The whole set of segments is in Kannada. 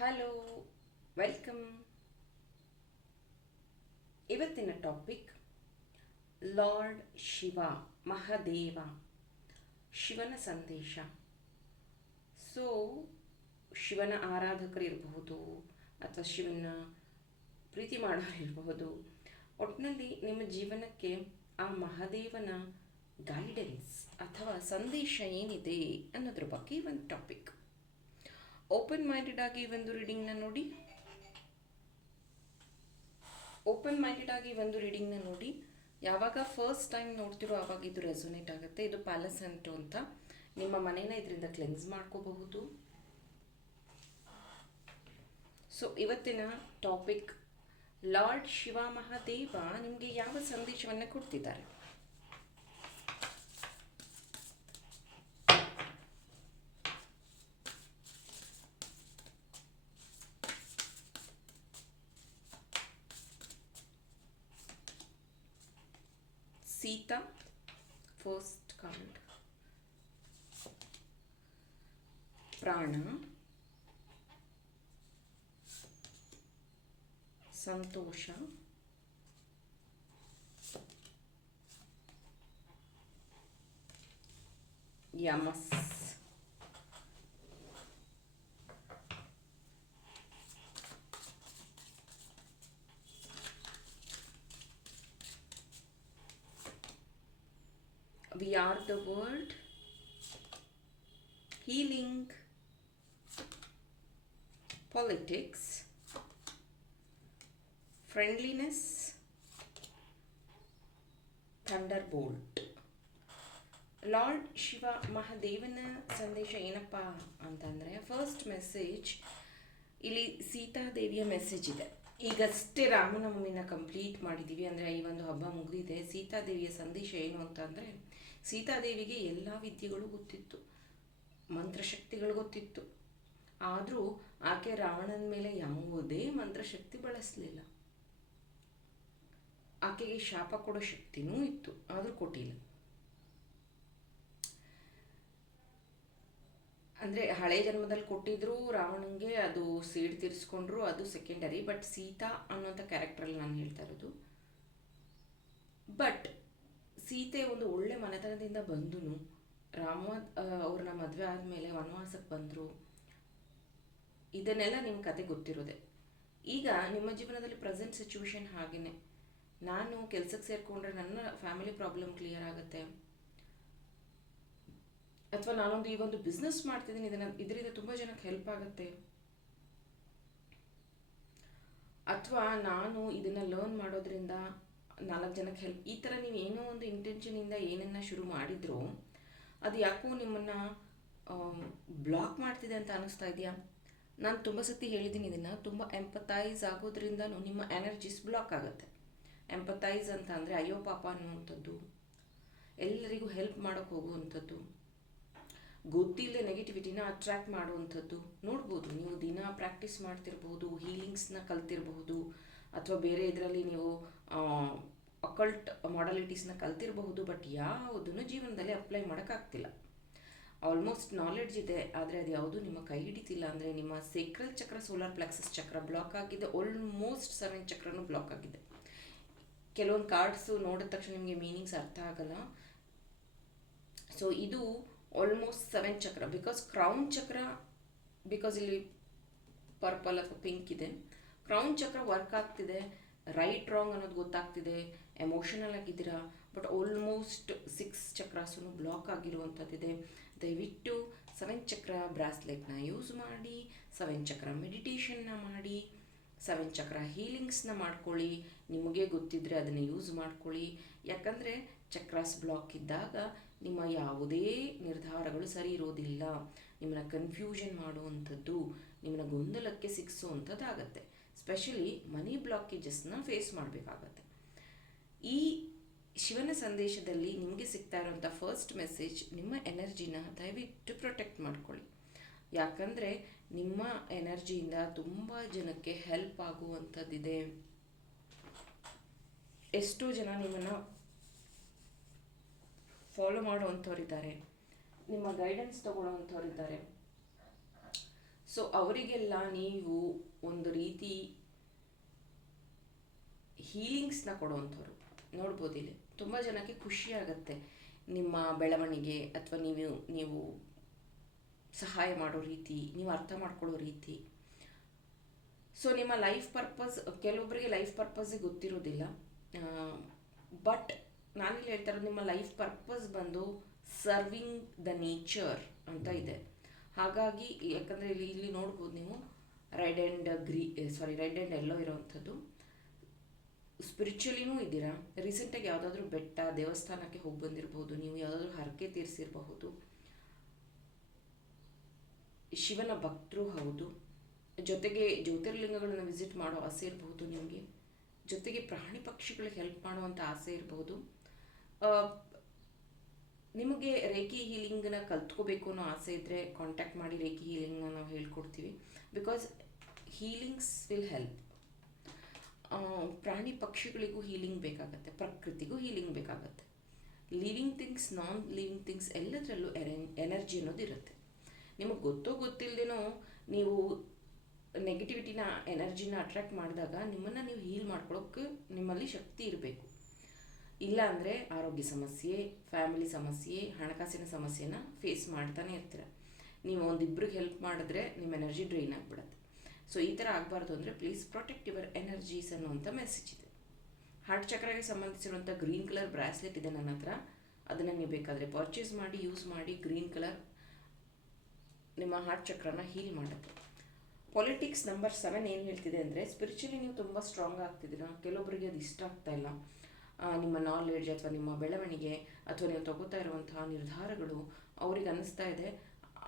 Hello, welcome. ಇವತ್ತಿನ ಟಾಪಿಕ್ ಲಾರ್ಡ್ ಶಿವ, ಮಹಾದೇವ, ಶಿವನ ಸಂದೇಶ. ಸೊ ಶಿವನ ಆರಾಧಕರಿರಬಹುದು ಅಥವಾ ಶಿವನ ಪ್ರೀತಿ ಮಾಡೋರಿರಬಹುದು. ಒಟ್ಟಿನಲ್ಲಿ ನಿಮ್ಮ ಜೀವನಕ್ಕೆ ಆ ಮಹಾದೇವನ ಗೈಡೆನ್ಸ್ ಅಥವಾ ಸಂದೇಶ ಏನಿದೆ ಅನ್ನೋದ್ರ ಬಗ್ಗೆ ಒಂದು ಟಾಪಿಕ್. ಓಪನ್ ಮೈಂಡೆಡ್ ಆಗಿ ಒಂದು ರೀಡಿಂಗ್ನ ನೋಡಿ. ಯಾವಾಗ ಫಸ್ಟ್ ಟೈಮ್ ನೋಡ್ತಿರೋ ಆವಾಗ ಇದು ರೆಸೊನೇಟ್ ಆಗುತ್ತೆ. ಇದು ಪ್ಯಾಲಸೆಂಟು ಅಂತ. ನಿಮ್ಮ ಮನೇನ ಇದರಿಂದ ಕ್ಲೆನ್ಸ್ ಮಾಡ್ಕೋಬಹುದು. ಸೊ ಇವತ್ತಿನ ಟಾಪಿಕ್ ಲಾರ್ಡ್ ಶಿವ ಮಹಾದೇವ ನಿಮಗೆ ಯಾವ ಸಂದೇಶವನ್ನು ಕೊಡ್ತಿದ್ದಾರೆ. ಸೀತಾ ಫಸ್ಟ್ ಕಾರ್ಡ್, ಪ್ರಾಣ, ಸಂತೋಷ, ಯಮಸ್, we are the world, healing, politics, friendliness, thunderbolt. Lord Shiva ಮಹಾದೇವನ ಸಂದೇಶ ಏನಪ್ಪ ಅಂತಂದರೆ, ಫಸ್ಟ್ ಮೆಸೇಜ್ ಇಲ್ಲಿ ಸೀತಾದೇವಿಯ ಮೆಸೇಜ್ ಇದೆ. ಈಗಷ್ಟೇ ರಾಮನವಮಿನ ಕಂಪ್ಲೀಟ್ ಮಾಡಿದ್ದೀವಿ, ಅಂದರೆ ಈ ಒಂದು ಹಬ್ಬ ಮುಗಿದಿದೆ. ಸೀತಾದೇವಿಯ ಸಂದೇಶ ಏನು ಅಂತ ಅಂದರೆ, ಸೀತಾದೇವಿಗೆ ಎಲ್ಲ ವಿದ್ಯೆಗಳು ಗೊತ್ತಿತ್ತು, ಮಂತ್ರಶಕ್ತಿಗಳು ಗೊತ್ತಿತ್ತು. ಆದರೂ ಆಕೆ ರಾವಣನ ಮೇಲೆ ಯಾವುದೇ ಮಂತ್ರಶಕ್ತಿ ಬಳಸಲಿಲ್ಲ. ಆಕೆಗೆ ಶಾಪ ಕೊಡೋ ಶಕ್ತಿನೂ ಇತ್ತು, ಆದರೂ ಕೊಟ್ಟಿಲ್ಲ. ಅಂದರೆ ಹಳೆ ಜನ್ಮದಲ್ಲಿ ಕೊಟ್ಟಿದ್ರು ರಾವಣನಿಗೆ, ಅದು ಸೀಡ್ ತೀರಿಸ್ಕೊಂಡ್ರು, ಅದು ಸೆಕೆಂಡರಿ. ಬಟ್ ಸೀತಾ ಅನ್ನೋಂಥ ಕ್ಯಾರೆಕ್ಟ್ರಲ್ಲಿ ನಾನು ಹೇಳ್ತಾ ಇರೋದು. ಬಟ್ ಸೀತೆ ಒಂದು ಒಳ್ಳೆ ಮನೆತನದಿಂದ ಬಂದು ರಾಮ ಅವ್ರನ್ನ ಮದುವೆ ಆದಮೇಲೆ ವನವಾಸಕ್ಕೆ ಬಂದರು. ಇದನ್ನೆಲ್ಲ ನಿಮ್ಮ ಕತೆ ಗೊತ್ತಿರೋದೆ. ಈಗ ನಿಮ್ಮ ಜೀವನದಲ್ಲಿ ಪ್ರೆಸೆಂಟ್ ಸಿಚುವೇಶನ್ ಹಾಗೇ. ನಾನು ಕೆಲಸಕ್ಕೆ ಸೇರಿಕೊಂಡ್ರೆ ನನ್ನ ಫ್ಯಾಮಿಲಿ ಪ್ರಾಬ್ಲಮ್ ಕ್ಲಿಯರ್ ಆಗುತ್ತೆ, ಅಥವಾ ನಾನೊಂದು ಈ ಒಂದು ಬಿಸ್ನೆಸ್ ಮಾಡ್ತಿದ್ದೀನಿ, ಇದರಿಂದ ತುಂಬ ಜನಕ್ಕೆ ಹೆಲ್ಪ್ ಆಗುತ್ತೆ, ಅಥವಾ ನಾನು ಇದನ್ನು ಲರ್ನ್ ಮಾಡೋದ್ರಿಂದ 4 ಜನಕ್ಕೆ ಹೆಲ್ಪ್. ಈ ಥರ ನೀವು ಏನೋ ಒಂದು ಇಂಟೆನ್ಷನಿಂದ ಏನನ್ನ ಶುರು ಮಾಡಿದ್ರು, ಅದು ಯಾಕೋ ನಿಮ್ಮನ್ನು ಬ್ಲಾಕ್ ಮಾಡ್ತಿದೆ ಅಂತ ಅನ್ನಿಸ್ತಾ ಇದೆಯಾ? ನಾನು ತುಂಬ ಸತಿ ಹೇಳಿದ್ದೀನಿ ಇದನ್ನು. ತುಂಬ ಎಂಪತೈಸ್ ಆಗೋದ್ರಿಂದ ನಿಮ್ಮ ಎನರ್ಜೀಸ್ ಬ್ಲಾಕ್ ಆಗುತ್ತೆ. ಎಂಪತೈಸ್ ಅಂತ ಅಂದರೆ ಅಯ್ಯೋ ಪಾಪ ಅನ್ನುವಂಥದ್ದು, ಎಲ್ಲರಿಗೂ ಹೆಲ್ಪ್ ಮಾಡೋಕ್ಕೆ ಹೋಗುವಂಥದ್ದು, ಗೊತ್ತಿಲ್ಲದೆ ನೆಗೆಟಿವಿಟಿನ ಅಟ್ರ್ಯಾಕ್ಟ್ ಮಾಡುವಂಥದ್ದು. ನೋಡ್ಬೋದು, ನೀವು ದಿನ ಪ್ರಾಕ್ಟೀಸ್ ಮಾಡ್ತಿರ್ಬೋದು, ಹೀಲಿಂಗ್ಸ್ನ ಕಲ್ತಿರಬಹುದು, ಅಥವಾ ಬೇರೆ ಇದರಲ್ಲಿ ನೀವು ಅಕಲ್ಟ್ ಮಾಡಲಿಟೀಸ್ನ ಕಲ್ತಿರಬಹುದು. ಬಟ್ ಯಾವುದನ್ನು ಜೀವನದಲ್ಲಿ ಅಪ್ಲೈ ಮಾಡೋಕ್ಕಾಗ್ತಿಲ್ಲ. ಆಲ್ಮೋಸ್ಟ್ ನಾಲೆಡ್ಜ್ ಇದೆ, ಆದರೆ ಅದು ಯಾವುದು ನಿಮ್ಮ ಕೈ ಹಿಡಿತಿಲ್ಲ. ಅಂದರೆ ನಿಮ್ಮ ಸೇಕ್ರಲ್ ಚಕ್ರ, ಸೋಲಾರ್ ಪ್ಲೆಕ್ಸಸ್ ಚಕ್ರ ಬ್ಲಾಕ್ ಆಗಿದೆ. ಆಲ್ಮೋಸ್ಟ್ 7 ಚಕ್ರನೂ ಬ್ಲಾಕ್ ಆಗಿದೆ. ಕೆಲವೊಂದು ಕಾರ್ಡ್ಸು ನೋಡಿದ ತಕ್ಷಣ ನಿಮಗೆ ಮೀನಿಂಗ್ಸ್ ಅರ್ಥ ಆಗಲ್ಲ. ಸೊ ಇದು almost 7 chakra. Because crown chakra, because ಇಲ್ಲಿ ಪರ್ಪಲ್ ಅಥವಾ ಪಿಂಕ್ ಇದೆ, ಕ್ರೌನ್ ಚಕ್ರ ವರ್ಕ್ ಆಗ್ತಿದೆ, ರೈಟ್ ರಾಂಗ್ ಅನ್ನೋದು ಗೊತ್ತಾಗ್ತಿದೆ, ಎಮೋಷನಲ್ ಆಗಿದ್ದೀರಾ. ಬಟ್ ಆಲ್ಮೋಸ್ಟ್ 6 ಚಕ್ರಾಸೂ ಬ್ಲಾಕ್ ಆಗಿರುವಂಥದ್ದಿದೆ. ದಯವಿಟ್ಟು 7 ಚಕ್ರ ಬ್ರಾಸ್ಲೆಟ್ನ ಯೂಸ್ ಮಾಡಿ, 7 ಚಕ್ರ ಮೆಡಿಟೇಷನ್ನ ಮಾಡಿ, 7 ಚಕ್ರ ಹೀಲಿಂಗ್ಸ್ನ ಮಾಡ್ಕೊಳ್ಳಿ. ನಿಮಗೆ ಗೊತ್ತಿದ್ದರೆ ಅದನ್ನು ಯೂಸ್ ಮಾಡ್ಕೊಳ್ಳಿ. ಯಾಕಂದರೆ ಚಕ್ರಾಸ್ ಬ್ಲಾಕ್ ಇದ್ದಾಗ ನಿಮ್ಮ ಯಾವುದೇ ನಿರ್ಧಾರಗಳು ಸರಿ ಇರೋದಿಲ್ಲ. ನಿಮ್ಮನ್ನ ಕನ್ಫ್ಯೂಷನ್ ಮಾಡುವಂಥದ್ದು, ನಿಮ್ಮನ್ನ ಗೊಂದಲಕ್ಕೆ ಸಿಕ್ಕಿಸೋವಂಥದ್ದಾಗತ್ತೆ. ಸ್ಪೆಷಲಿ ಮನಿ ಬ್ಲಾಕೇಜಸ್ನ ಫೇಸ್ ಮಾಡಬೇಕಾಗತ್ತೆ. ಈ ಶಿವನ ಸಂದೇಶದಲ್ಲಿ ನಿಮಗೆ ಸಿಗ್ತಾ ಇರೋಂಥ ಫಸ್ಟ್ ಮೆಸೇಜ್, ನಿಮ್ಮ ಎನರ್ಜಿನ ದಯವಿಟ್ಟು ಪ್ರೊಟೆಕ್ಟ್ ಮಾಡ್ಕೊಳ್ಳಿ. ಯಾಕಂದರೆ ನಿಮ್ಮ ಎನರ್ಜಿಯಿಂದ ತುಂಬ ಜನಕ್ಕೆ ಹೆಲ್ಪ್ ಆಗುವಂಥದ್ದಿದೆ. ಎಷ್ಟೋ ಜನ ನಿಮ್ಮನ್ನು ಫಾಲೋ ಮಾಡುವಂಥವ್ರಿದ್ದಾರೆ, ನಿಮ್ಮ ಗೈಡೆನ್ಸ್ ತಗೊಳ್ಳೋವಂಥವ್ರಿದ್ದಾರೆ. ಸೊ ಅವರಿಗೆಲ್ಲ ನೀವು ಒಂದು ರೀತಿ ಹೀಲಿಂಗ್ಸ್ನ ಕೊಡುವಂಥವ್ರು. ನೋಡ್ಬೋದು ಇಲ್ಲಿ ತುಂಬ ಜನಕ್ಕೆ ಖುಷಿ ಆಗುತ್ತೆ ನಿಮ್ಮ ಬೆಳವಣಿಗೆ, ಅಥವಾ ನೀವು ಸಹಾಯ ಮಾಡೋ ರೀತಿ, ನೀವು ಅರ್ಥ ಮಾಡ್ಕೊಳ್ಳೋ ರೀತಿ. ಸೊ ನಿಮ್ಮ ಲೈಫ್ ಪರ್ಪಸ್, ಕೆಲವೊಬ್ಬರಿಗೆ ಲೈಫ್ ಪರ್ಪಸ್ಸೇ ಗೊತ್ತಿರೋದಿಲ್ಲ. ಬಟ್ ನಾನಿಲ್ಲಿ ಹೇಳ್ತಾ ಇರೋದು ನಿಮ್ಮ ಲೈಫ್ ಪರ್ಪಸ್ ಬಂದು ಸರ್ವಿಂಗ್ ದ ನೇಚರ್ ಅಂತ ಇದೆ. ಹಾಗಾಗಿ ಯಾಕಂದರೆ ಇಲ್ಲಿ ನೋಡ್ಬೋದು ನೀವು ರೆಡ್ ಆ್ಯಂಡ್ ಎಲ್ಲೋ ಇರೋವಂಥದ್ದು. ಸ್ಪಿರಿಚುಲಿನೂ ಇದ್ದೀರಾ. ರೀಸೆಂಟಾಗಿ ಯಾವುದಾದ್ರೂ ಬೆಟ್ಟ ದೇವಸ್ಥಾನಕ್ಕೆ ಹೋಗಿ ಬಂದಿರಬಹುದು, ನೀವು ಯಾವುದಾದ್ರೂ ಹರಕೆ ತೀರಿಸಿರಬಹುದು, ಶಿವನ ಭಕ್ತರು ಹೌದು. ಜೊತೆಗೆ ಜ್ಯೋತಿರ್ಲಿಂಗಗಳನ್ನು ವಿಸಿಟ್ ಮಾಡೋ ಆಸೆ ಇರಬಹುದು ನಿಮಗೆ. ಜೊತೆಗೆ ಪ್ರಾಣಿ ಪಕ್ಷಿಗಳಿಗೆ ಹೆಲ್ಪ್ ಮಾಡುವಂಥ ಆಸೆ ಇರಬಹುದು. ನಿಮಗೆ ರೇಖಿ ಹೀಲಿಂಗ್ನ ಕಲ್ತ್ಕೋಬೇಕು ಅನ್ನೋ ಆಸೆ ಇದ್ದರೆ ಕಾಂಟ್ಯಾಕ್ಟ್ ಮಾಡಿ. ರೇಖಿ ಹೀಲಿಂಗ್ನ ನಾವು ಹೇಳ್ಕೊಡ್ತೀವಿ. Because healings will help. ಪ್ರಾಣಿ ಪಕ್ಷಿಗಳಿಗೂ ಹೀಲಿಂಗ್ ಬೇಕಾಗತ್ತೆ, ಪ್ರಕೃತಿಗೂ ಹೀಲಿಂಗ್ ಬೇಕಾಗತ್ತೆ. Living things, non living things ಎಲ್ಲದರಲ್ಲೂ ಎನರ್ಜಿ ಅನ್ನೋದು ಇರುತ್ತೆ. ನಿಮಗೆ ಗೊತ್ತಿಲ್ಲದೇನೋ ನೀವು ನೆಗೆಟಿವಿಟಿನ ಎನರ್ಜಿನ ಅಟ್ರ್ಯಾಕ್ಟ್ ಮಾಡಿದಾಗ ನಿಮ್ಮನ್ನು ನೀವು ಹೀಲ್ ಮಾಡ್ಕೊಳ್ಳೋಕ್ಕೆ ನಿಮ್ಮಲ್ಲಿ ಶಕ್ತಿ ಇರಬೇಕು. ಇಲ್ಲ ಅಂದರೆ ಆರೋಗ್ಯ ಸಮಸ್ಯೆ, ಫ್ಯಾಮಿಲಿ ಸಮಸ್ಯೆ, ಹಣಕಾಸಿನ ಸಮಸ್ಯೆನ ಫೇಸ್ ಮಾಡ್ತಾನೆ ಇರ್ತೀರ. ನೀವು ಒಂದಿಬ್ಬರಿಗೆ ಹೆಲ್ಪ್ ಮಾಡಿದ್ರೆ ನಿಮ್ಮ ಎನರ್ಜಿ ಡ್ರೈನ್ ಆಗಿಬಿಡುತ್ತೆ. ಸೊ ಈ ಥರ ಆಗಬಾರ್ದು ಅಂದರೆ ಪ್ಲೀಸ್ ಪ್ರೊಟೆಕ್ಟ್ ಯುವರ್ ಎನರ್ಜೀಸ್ ಅನ್ನುವಂಥ ಮೆಸೇಜ್ ಇದೆ. ಹಾರ್ಟ್ ಚಕ್ರಗೆ ಸಂಬಂಧಿಸಿರುವಂಥ ಗ್ರೀನ್ ಕಲರ್ ಬ್ರಾಸ್ಲೆಟ್ ಇದೆ ನನ್ನ ಹತ್ರ. ಅದನ್ನು ನೀವು ಬೇಕಾದರೆ ಪರ್ಚೇಸ್ ಮಾಡಿ, ಯೂಸ್ ಮಾಡಿ. ಗ್ರೀನ್ ಕಲರ್ ನಿಮ್ಮ ಹಾರ್ಟ್ ಚಕ್ರನ ಹೀಲ್ ಮಾಡುತ್ತೆ. ಪಾಲಿಟಿಕ್ಸ್ ನಂಬರ್ 7 ಏನು ಹೇಳ್ತಿದೆ ಅಂದರೆ, ಸ್ಪಿರಿಚುಲಿ ನೀವು ತುಂಬ ಸ್ಟ್ರಾಂಗ್ ಆಗ್ತಿದ್ದೀರಾ. ಕೆಲವೊಬ್ಬರಿಗೆ ಅದು ಇಷ್ಟ ಆಗ್ತಾ ಇಲ್ಲ. ನಿಮ್ಮ ನಾಲೆಡ್ಜ್ ಅಥವಾ ನಿಮ್ಮ ಬೆಳವಣಿಗೆ ಅಥವಾ ನೀವು ತಗೋತಾ ಇರುವಂತಹ ನಿರ್ಧಾರಗಳು ಅವ್ರಿಗೆ ಅನ್ನಿಸ್ತಾ ಇದೆ,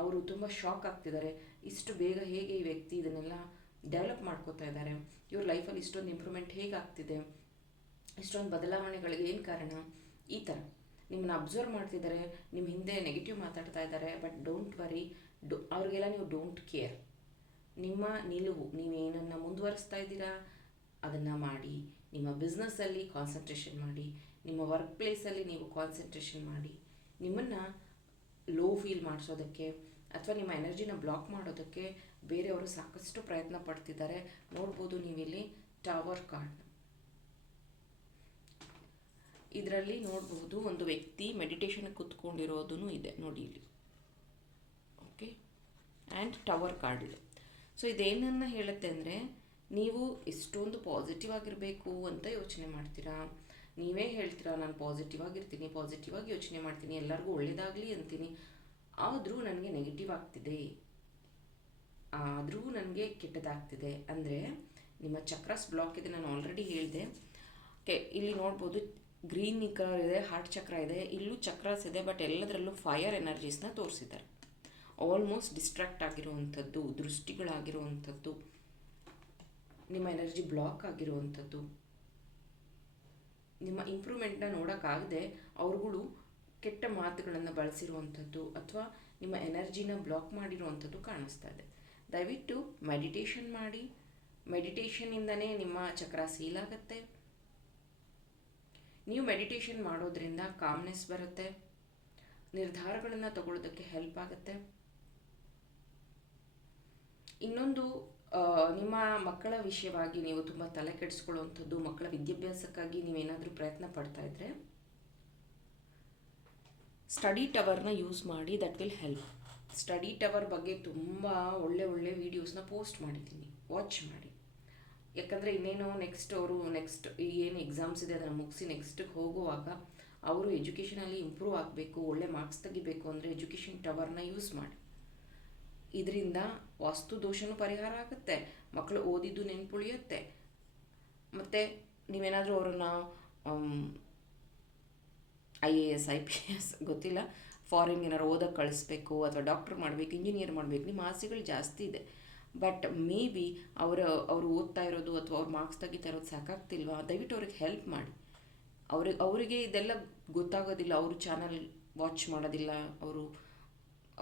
ಅವರು ತುಂಬ ಶಾಕ್ ಆಗ್ತಿದ್ದಾರೆ. ಇಷ್ಟು ಬೇಗ ಹೇಗೆ ಈ ವ್ಯಕ್ತಿ ಇದನ್ನೆಲ್ಲ ಡೆವಲಪ್ ಮಾಡ್ಕೋತಾ ಇದ್ದಾರೆ, ಇವ್ರ ಲೈಫಲ್ಲಿ ಇಷ್ಟೊಂದು ಇಂಪ್ರೂವ್ಮೆಂಟ್ ಹೇಗಾಗ್ತಿದೆ, ಇಷ್ಟೊಂದು ಬದಲಾವಣೆಗಳಿಗೆ ಏನು ಕಾರಣ, ಈ ಥರ ನಿಮ್ಮನ್ನು ಅಬ್ಸರ್ವ್ ಮಾಡ್ತಿದ್ದಾರೆ. ನಿಮ್ಮ ಹಿಂದೆ ನೆಗೆಟಿವ್ ಮಾತಾಡ್ತಾ ಇದ್ದಾರೆ. ಬಟ್ ಡೋಂಟ್ ವರಿ, ಅವ್ರಿಗೆಲ್ಲ ನೀವು ಡೋಂಟ್ ಕೇರ್. ನಿಮ್ಮ ನಿಲುವು, ನೀವೇನನ್ನು ಮುಂದುವರಿಸ್ತಾ ಇದ್ದೀರಾ ಅದನ್ನು ಮಾಡಿ. ನಿಮ್ಮ ಬಿಸ್ನೆಸ್ಸಲ್ಲಿ ಕಾನ್ಸಂಟ್ರೇಷನ್ ಮಾಡಿ, ನಿಮ್ಮ ವರ್ಕ್ ಪ್ಲೇಸಲ್ಲಿ ನೀವು ಕಾನ್ಸಂಟ್ರೇಷನ್ ಮಾಡಿ. ನಿಮ್ಮನ್ನು ಲೋ ಫೀಲ್ ಮಾಡಿಸೋದಕ್ಕೆ ಅಥವಾ ನಿಮ್ಮ ಎನರ್ಜಿನ ಬ್ಲಾಕ್ ಮಾಡೋದಕ್ಕೆ ಬೇರೆಯವರು ಸಾಕಷ್ಟು ಪ್ರಯತ್ನ ಪಡ್ತಿದ್ದಾರೆ. ನೋಡ್ಬೋದು ನೀವಿಲ್ಲಿ ಟವರ್ ಕಾರ್ಡ್. ಇದರಲ್ಲಿ ನೋಡಬಹುದು ಒಂದು ವ್ಯಕ್ತಿ ಮೆಡಿಟೇಷನ್ ಕೂತ್ಕೊಂಡಿರೋದೂ ಇದೆ ನೋಡಿ ಇಲ್ಲಿ. ಓಕೆ, ಆ್ಯಂಡ್ ಟವರ್ ಕಾರ್ಡ್ ಇದೆ. ಸೊ ಇದೇನನ್ನು ಹೇಳುತ್ತೆ ಅಂದರೆ, ನೀವು ಎಷ್ಟೊಂದು ಪಾಸಿಟಿವ್ ಆಗಿರಬೇಕು ಅಂತ ಯೋಚನೆ ಮಾಡ್ತೀರಾ. ನೀವೇ ಹೇಳ್ತೀರಾ, ನಾನು ಪಾಸಿಟಿವ್ ಆಗಿರ್ತೀನಿ, ಪಾಸಿಟಿವ್ ಆಗಿ ಯೋಚನೆ ಮಾಡ್ತೀನಿ, ಎಲ್ಲರಿಗೂ ಒಳ್ಳೆಯದಾಗಲಿ ಅಂತೀನಿ. ಆದರೂ ನನಗೆ ನೆಗೆಟಿವ್ ಆಗ್ತಿದೆ, ಆದರೂ ನನಗೆ ಕೆಟ್ಟದಾಗ್ತಿದೆ ಅಂದರೆ ನಿಮ್ಮ ಚಕ್ರಾಸ್ ಬ್ಲಾಕ್ ಇದೆ. ನಾನು ಆಲ್ರೆಡಿ ಹೇಳಿದೆ. ಇಲ್ಲಿ ನೋಡ್ಬೋದು ಗ್ರೀನ್ ಕಲರ್ ಇದೆ, ಹಾರ್ಟ್ ಚಕ್ರ ಇದೆ, ಇಲ್ಲೂ ಚಕ್ರಾಸ್ ಇದೆ. ಬಟ್ ಎಲ್ಲದರಲ್ಲೂ ಫೈರ್ ಎನರ್ಜೀಸ್ನ ತೋರಿಸಿದ್ದಾರೆ. ಆಲ್ಮೋಸ್ಟ್ ಡಿಸ್ಟ್ರಾಕ್ಟ್ ಆಗಿರುವಂಥದ್ದು, ದೃಷ್ಟಿಗಳಾಗಿರುವಂಥದ್ದು, ನಿಮ್ಮ ಎನರ್ಜಿ ಬ್ಲಾಕ್ ಆಗಿರುವಂಥದ್ದು, ನಿಮ್ಮ ಇಂಪ್ರೂವ್ಮೆಂಟ್ನ ನೋಡೋಕ್ಕಾಗದೆ ಅವ್ರುಗಳು ಕೆಟ್ಟ ಮಾತುಗಳನ್ನು ಬಳಸಿರುವಂಥದ್ದು ಅಥವಾ ನಿಮ್ಮ ಎನರ್ಜಿನ ಬ್ಲಾಕ್ ಮಾಡಿರುವಂಥದ್ದು ಕಾಣಿಸ್ತಾ ಇದೆ. ದಯವಿಟ್ಟು ಮೆಡಿಟೇಷನ್ ಮಾಡಿ. ಮೆಡಿಟೇಷನ್ನಿಂದನೇ ನಿಮ್ಮ ಚಕ್ರ ಸೀಲ್ ಆಗುತ್ತೆ. ನೀವು ಮೆಡಿಟೇಷನ್ ಮಾಡೋದ್ರಿಂದ ಕಾಮ್ನೆಸ್ ಬರುತ್ತೆ, ನಿರ್ಧಾರಗಳನ್ನು ತಗೊಳ್ಳೋದಕ್ಕೆ ಹೆಲ್ಪ್ ಆಗುತ್ತೆ. ಇನ್ನೊಂದು, ನಿಮ್ಮ ಮಕ್ಕಳ ವಿಷಯವಾಗಿ ನೀವು ತುಂಬ ತಲೆ ಕೆಡಿಸ್ಕೊಳ್ಳುವಂಥದ್ದು, ಮಕ್ಕಳ ವಿದ್ಯಾಭ್ಯಾಸಕ್ಕಾಗಿ ನೀವೇನಾದರೂ ಪ್ರಯತ್ನ ಪಡ್ತಾ ಇದ್ದರೆ ಸ್ಟಡಿ ಟವರ್ನ ಯೂಸ್ ಮಾಡಿ. That will help. Study tower ಬಗ್ಗೆ ತುಂಬ ಒಳ್ಳೆ ವೀಡಿಯೋಸ್ನ ಪೋಸ್ಟ್ ಮಾಡಿದ್ದೀನಿ, ವಾಚ್ ಮಾಡಿ. ಯಾಕಂದರೆ ಇನ್ನೇನು ನೆಕ್ಸ್ಟ್ ಏನು ಎಕ್ಸಾಮ್ಸ್ ಇದೆ ಅದನ್ನು ಮುಗಿಸಿ ನೆಕ್ಸ್ಟಿಗೆ ಹೋಗುವಾಗ ಅವರು ಎಜುಕೇಷನಲ್ಲಿ ಇಂಪ್ರೂವ್ ಆಗಬೇಕು, ಒಳ್ಳೆ ಮಾರ್ಕ್ಸ್ ತೆಗಿಬೇಕು ಅಂದರೆ ಎಜುಕೇಷನ್ ಟವರ್ನ ಯೂಸ್ ಮಾಡಿ. ಇದರಿಂದ ವಾಸ್ತು ದೋಷನೂ ಪರಿಹಾರ ಆಗುತ್ತೆ, ಮಕ್ಕಳು ಓದಿದ್ದು ನೆನ್ಪುಳಿಯುತ್ತೆ. ಮತ್ತು ನೀವೇನಾದರೂ ಅವರನ್ನು IAS IPS ಗೊತ್ತಿಲ್ಲ, ಫಾರಿನ್ ಏನಾರು ಓದೋಕ್ಕೆ ಕಳಿಸ್ಬೇಕು ಅಥವಾ ಡಾಕ್ಟರ್ ಮಾಡಬೇಕು, ಇಂಜಿನಿಯರ್ ಮಾಡಬೇಕು, ನಿಮ್ಮ ಆಸೆಗಳು ಜಾಸ್ತಿ ಇದೆ. ಬಟ್ ಮೇ ಬಿ ಅವರು ಓದ್ತಾ ಇರೋದು ಅಥವಾ ಅವ್ರು ಮಾರ್ಕ್ಸ್ ತೆಗಿತಾ ಇರೋದು ಸಾಕಾಗ್ತಿಲ್ವಾ, ದಯವಿಟ್ಟು ಅವ್ರಿಗೆ ಹೆಲ್ಪ್ ಮಾಡಿ. ಅವರಿಗೆ ಇದೆಲ್ಲ ಗೊತ್ತಾಗೋದಿಲ್ಲ, ಅವರು ಚಾನಲ್ ವಾಚ್ ಮಾಡೋದಿಲ್ಲ,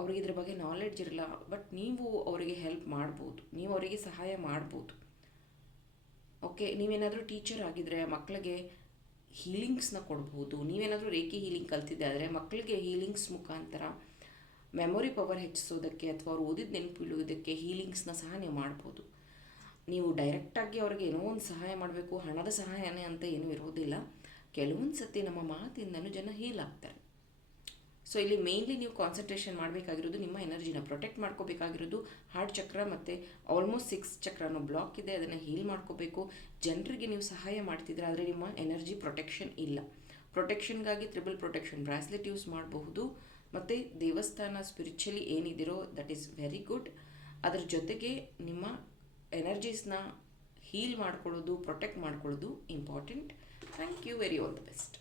ಅವ್ರಿಗೆ ಇದ್ರ ಬಗ್ಗೆ ನಾಲೆಡ್ಜ್ ಇರಲ್ಲ. ಬಟ್ ನೀವು ಅವರಿಗೆ ಹೆಲ್ಪ್ ಮಾಡ್ಬೋದು, ನೀವು ಅವರಿಗೆ ಸಹಾಯ ಮಾಡ್ಬೋದು. ಓಕೆ, ನೀವೇನಾದರೂ ಟೀಚರ್ ಆಗಿದ್ದರೆ ಮಕ್ಕಳಿಗೆ ಹೀಲಿಂಗ್ಸ್ನ ಕೊಡ್ಬೋದು. ನೀವೇನಾದರೂ ರೇಖಿ ಹೀಲಿಂಗ್ ಕಲ್ತಿದ್ದೆ ಆದರೆ ಮಕ್ಕಳಿಗೆ ಹೀಲಿಂಗ್ಸ್ ಮುಖಾಂತರ ಮೆಮೊರಿ ಪವರ್ ಹೆಚ್ಚಿಸೋದಕ್ಕೆ ಅಥವಾ ಅವ್ರು ಓದಿದ ನೆನಪಿಡುವುದಕ್ಕೆ ಹೀಲಿಂಗ್ಸ್ನ ಸಹ ನೀವು ಮಾಡ್ಬೋದು. ನೀವು ಡೈರೆಕ್ಟಾಗಿ ಅವ್ರಿಗೆ ಏನೋ ಒಂದು ಸಹಾಯ ಮಾಡಬೇಕು, ಹಣದ ಸಹಾಯನೇ ಅಂತ ಏನೂ ಇರೋದಿಲ್ಲ. ಕೆಲವೊಂದು ಸತಿ ನಮ್ಮ ಮಾತಿಂದನೂ ಜನ ಹೀಲ್ ಆಗ್ತಾರೆ. ಸೊ ಇಲ್ಲಿ ಮೇಯ್ನ್ಲಿ ನೀವು ಕಾನ್ಸಂಟ್ರೇಷನ್ ಮಾಡಬೇಕಾಗಿರೋದು ನಿಮ್ಮ ಎನರ್ಜಿನ ಪ್ರೊಟೆಕ್ಟ್ ಮಾಡ್ಕೋಬೇಕಾಗಿರೋದು ಹಾರ್ಟ್ ಚಕ್ರ ಮತ್ತು ಆಲ್ಮೋಸ್ಟ್ 6 ಚಕ್ರನೂ ಬ್ಲಾಕ್ ಇದೆ, ಅದನ್ನು ಹೀಲ್ ಮಾಡ್ಕೋಬೇಕು. ಜನರಿಗೆ ನೀವು ಸಹಾಯ ಮಾಡ್ತಿದ್ರೆ ಆದರೆ ನಿಮ್ಮ ಎನರ್ಜಿ ಪ್ರೊಟೆಕ್ಷನ್ ಇಲ್ಲ. ಪ್ರೊಟೆಕ್ಷನ್ಗಾಗಿ ಟ್ರಿಬಲ್ ಪ್ರೊಟೆಕ್ಷನ್ ಬ್ರಾಸ್ಲೆಟ್ ಯೂಸ್ ಮಾಡಬಹುದು. ಮತ್ತು ದೇವಸ್ಥಾನ ಸ್ಪಿರಿಚುವಲಿ ಏನಿದಿರೋ ದಟ್ ಈಸ್ ವೆರಿ ಗುಡ್. ಅದರ ಜೊತೆಗೆ ನಿಮ್ಮ ಎನರ್ಜೀಸ್ನ ಹೀಲ್ ಮಾಡ್ಕೊಳ್ಳೋದು, ಪ್ರೊಟೆಕ್ಟ್ ಮಾಡ್ಕೊಳ್ಳೋದು important. Thank you, very all the best.